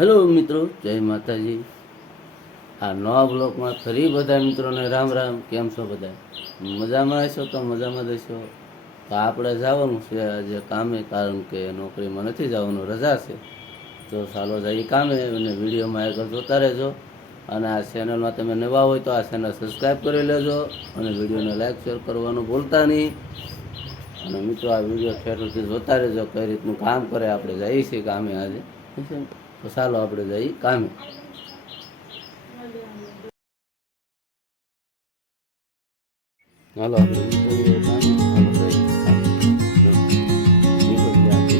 Hello મિત્રો, જય માતાજી. આ નવા બ્લોકમાં ફરી બધા મિત્રોને રામ રામ. કેમ છો બધા? મજામાં હશો તો મજામાં જશો. તો આપણે જવાનું છે આજે કામે, કારણ કે નોકરીમાં નથી જવાનું, રજા છે. તો ચાલો જઈએ કામે, અને વિડીયોમાં આગળ જોતા રહેજો. અને આ ચેનલમાં તમે નવા હોય તો આ ચેનલ સબસ્ક્રાઈબ કરી લેજો, અને વિડીયોને લાઈક શેર કરવાનું ભૂલતા નહીં. અને મિત્રો આ વિડીયો ખેડૂતથી જોતા રહેજો, કઈ રીતનું કામ કરે. આપણે જઈએ છીએ કામે આજે, તો ચાલો આપણે જઈએ કામે. હાલો આપણે નીકળીએ કામે. હાલો જઈએ કામે. નીકળી આપણે.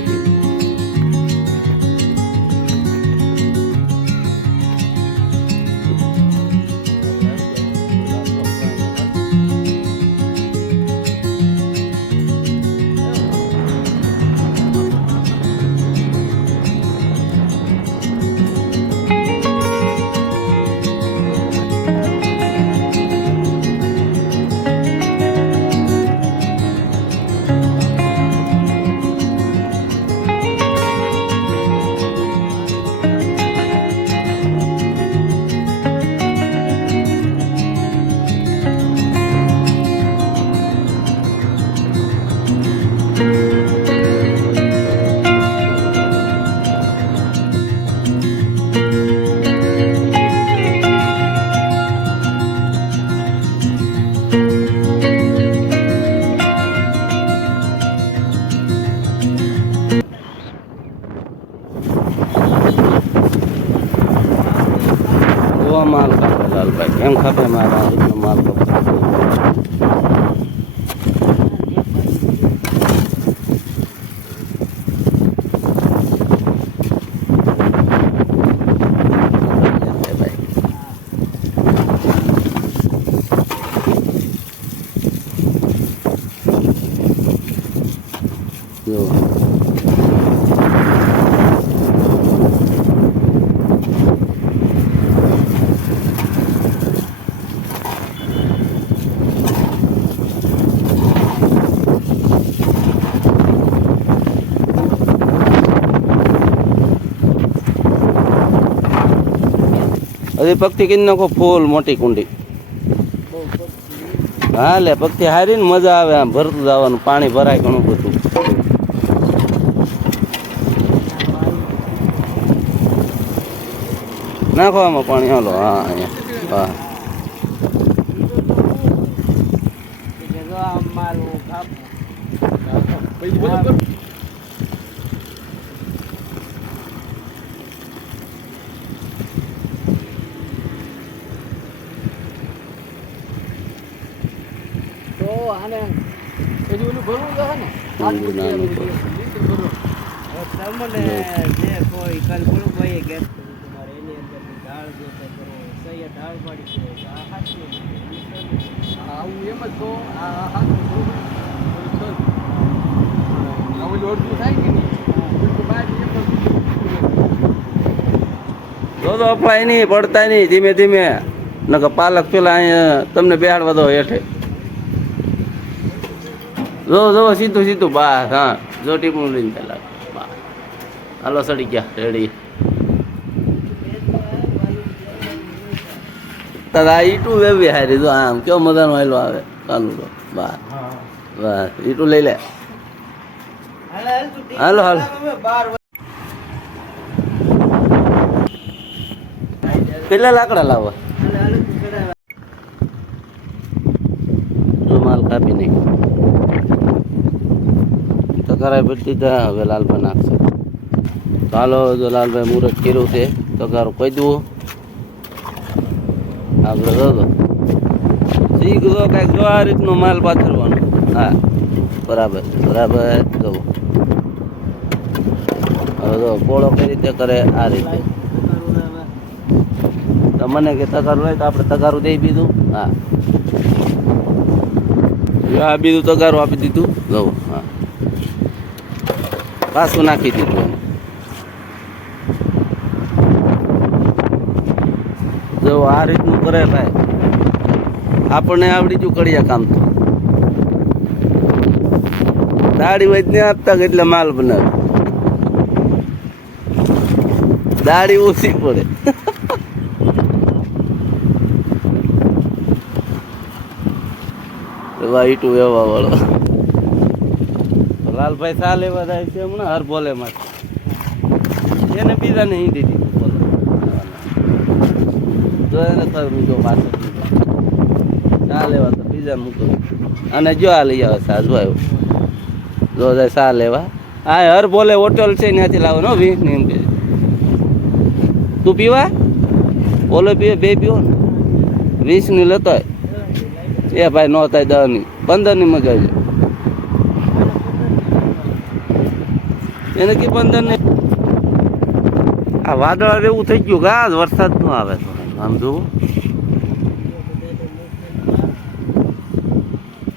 માલ કાપે લાલભાઈ, કેમ ખાપે મારા એટલો માલ કાપે. હજી પગથી કીધી નાખો ફૂલ મોટી કુંડી. હા લે, પગથી હારી ને મજા આવે, આમ ભરતું જવાનું, પાણી ભરાય ઘણું બધું. નાખો આમાં પાણી. હાલો, હા અહીંયા, હા. આને હજી ઓલું ભરવું તો ને તમને જે કોઈ કાલ બોલું ભાઈ કે તમારે એની અંદર ઢાળ જોતો કરો, સહી ઢાળ પાડી છે આ હાથે આવું એમ જ તો આ હાથ આવું અડધું થાય કે નહીં જો અફળાય નહીં, પડતા નહીં, ધીમે ધીમે. નકર પાલક પેલા અહીંયા તમને બેહાડવા દો હેઠે. જો જો સીધું સીધું બસ. હા, જો ટીપણું લઈને પેલા હાલો સડી ગયા રેડી. તારા ઈટું વેવી હારી, જો આમ કેવો મજાનો હાલો આવે. ચાલુ તો બસ બસ, ઈટું લઈ લે. હાલો હાલો. કેટલા લાકડા લાવો? માલ કાપી નહીં તો કરાય પડતી ત્યાં. હવે લાલભાઈ નાખશે. ચાલો, જો લાલભાઈ મુહૂર્ત કર્યું છે તો કારું કહી દઉં. આપણે જો શીખ દો કાંઈક, જો આ રીતનું માલ પાથરવાનો. હા, બરાબર બરાબર. જો હવે જો પોળો કઈ રીતે કરે, આ રીતે. તો મને કે તગારું હોય તો આપણે તગારું દઈ દીધું. હા, આ બીજું તગારું આપી દીધું. જો હા, પાછું નાખી દીધું. જો આ રીતનું કરે ભાઈ, આપણને આવડી ગયું કડિયા કામ. તો દાડી વૈદ ને આપતા એટલે માલ બનાવે. દાઢી ઓછી પડે. વાઈટું એવા વાળો લાલભાઈ સા લેવા જાય છે હમણાં હર બોલે માટે એને બીજાને અહીં દીધી બોલે જો એને કર મૂક્યો પાછો સા લેવા તો બીજા મૂકો અને જો આ લઈ આવે સા જો આવ્યો જો જાય સા લેવા હા હર બોલે હોટલ છે ત્યાંથી લાવો નો વીસ ને એમ કે તું પીવા બોલો પીવે બે પીવો ને 20 ની લેતો એ ભાઈ નો થાય 10 ની 15 ની મગાવજો એને કે 15 ને આ વાદળ એવું થઈ ગયું કે આજ વરસાદ નો આવે તો આમ જોવું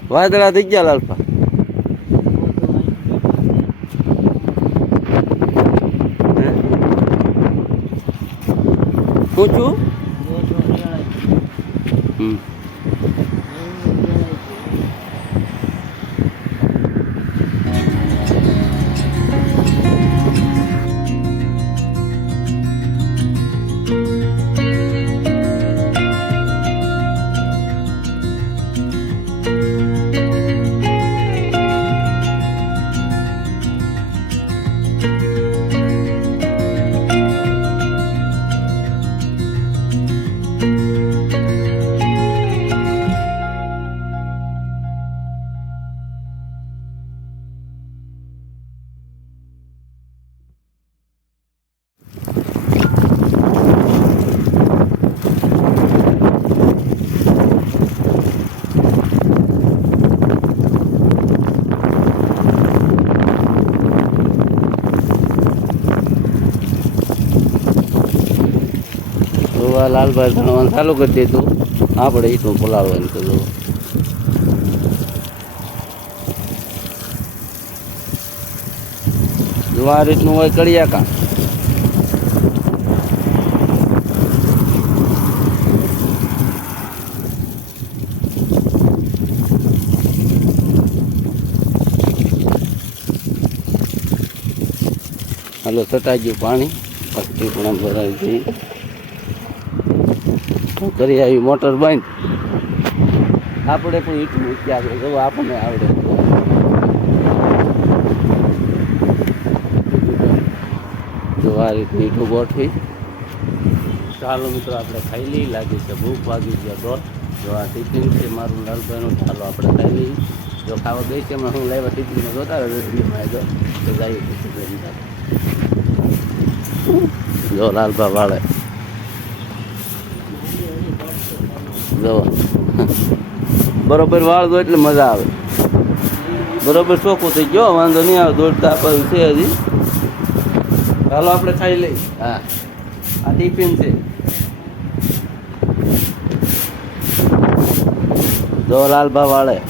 વાદળા થઈ ગયા લાલપા શું છું લાલભાઈ ભણવાનું ચાલુ કરી દીધું આપણે ઈટું બોલાવવાનું કીધું જો આ રીતનું હોય કડિયા કામ હાલો સટાઈ ગયું પાણી પછી પણ ભરાઈ ગઈ કરી આવી મોટર બંધ આપણે પણ ઈટ મૂકી આગળ જવું આપણને આવડે જો આ રીતની ઈટું ગોઠવી ચાલો મિત્રો આપણે ખાઈ લઈ લાગી છે ભૂખ વાગી ગયા દોઢ જો આ ટિફિન છે મારું લાલભાઈનું ચાલો આપણે ખાઈ લઈએ જો ખાવા ગઈ છે હું લાવ્યા ટિફિનમાં જોતા રોટલીમાં જો તો જાય જો લાલભા વાળે જો બરોબર વાળ દો એટલે મજા આવે બરોબર ચોખ્ખું થઈ ગયો વાંધો નહીં આવે દોડતા આપણું છે હજી ચાલો આપણે ખાઈ લઈ હા આ ટિફિન છે જો લાલભા વાળે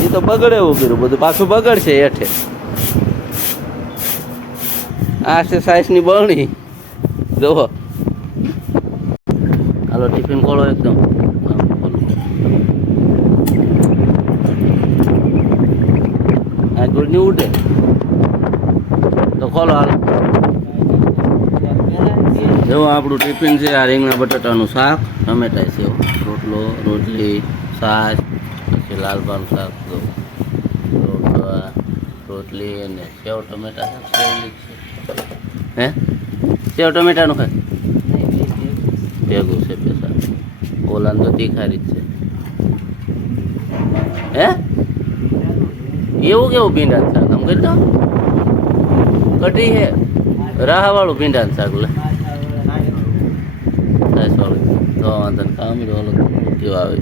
એ તો બગડે એવું કર્યું બધું પાછું બગડશે હેઠે આ છે સાઈઝની બરણી જોવો હાલો ટિફિન ખોલો એકદમ આ ગુડની ઉડે તો ખોલો હાલ જેવું આપણું ટિફિન છે આ રીંગણા બટાટાનું શાક ટમેટા સેવ રોટલો રોટલી છાશ પછી લાલભાનું શાક રોટલા રોટલી અને સેવ ટમેટા શાક હે સેવ ટમેટાનું ખાય ભેગું છે પેસા ઓલાન તો તીખારી જ છે હે એવું કેવું ભીંડા શાક આમ કરી દો કઢી હે રાહાવાળું ભીંડા શાક લે વાળું તો વાંધો કામ ઓલું કેવું આવે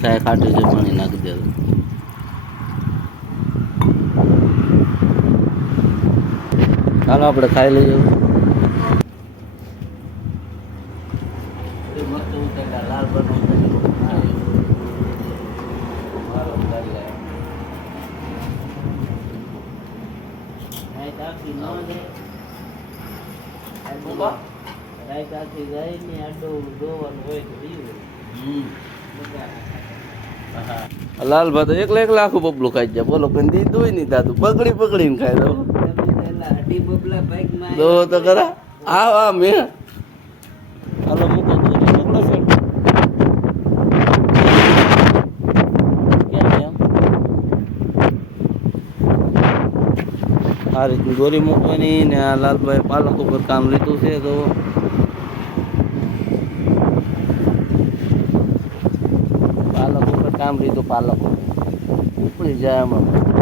સાય ખાટું છે પાણી નાખી દે ચાલો આપણે ખાઈ લઈએ લાલ લાલભા તો એકલા એકલા આખું બબલું ખાઈ જાય બોલો કોઈ દીધું નહીં દાદુ પકડી પકડીને ખાઈ દો પેલા અઢી બબલા બાઈકમાં દો તો ખરા આ મેં હાલો મૂકો તો પકડો છે ક્યાં એમ આ રીતની દોરી મૂકવાની ને આ લાલભાઈ પાલક ઉપર કામ લીધું છે તો પાલક ઉપર કામ લીધું પાલક ઉપર ઉપડી જાય આમાં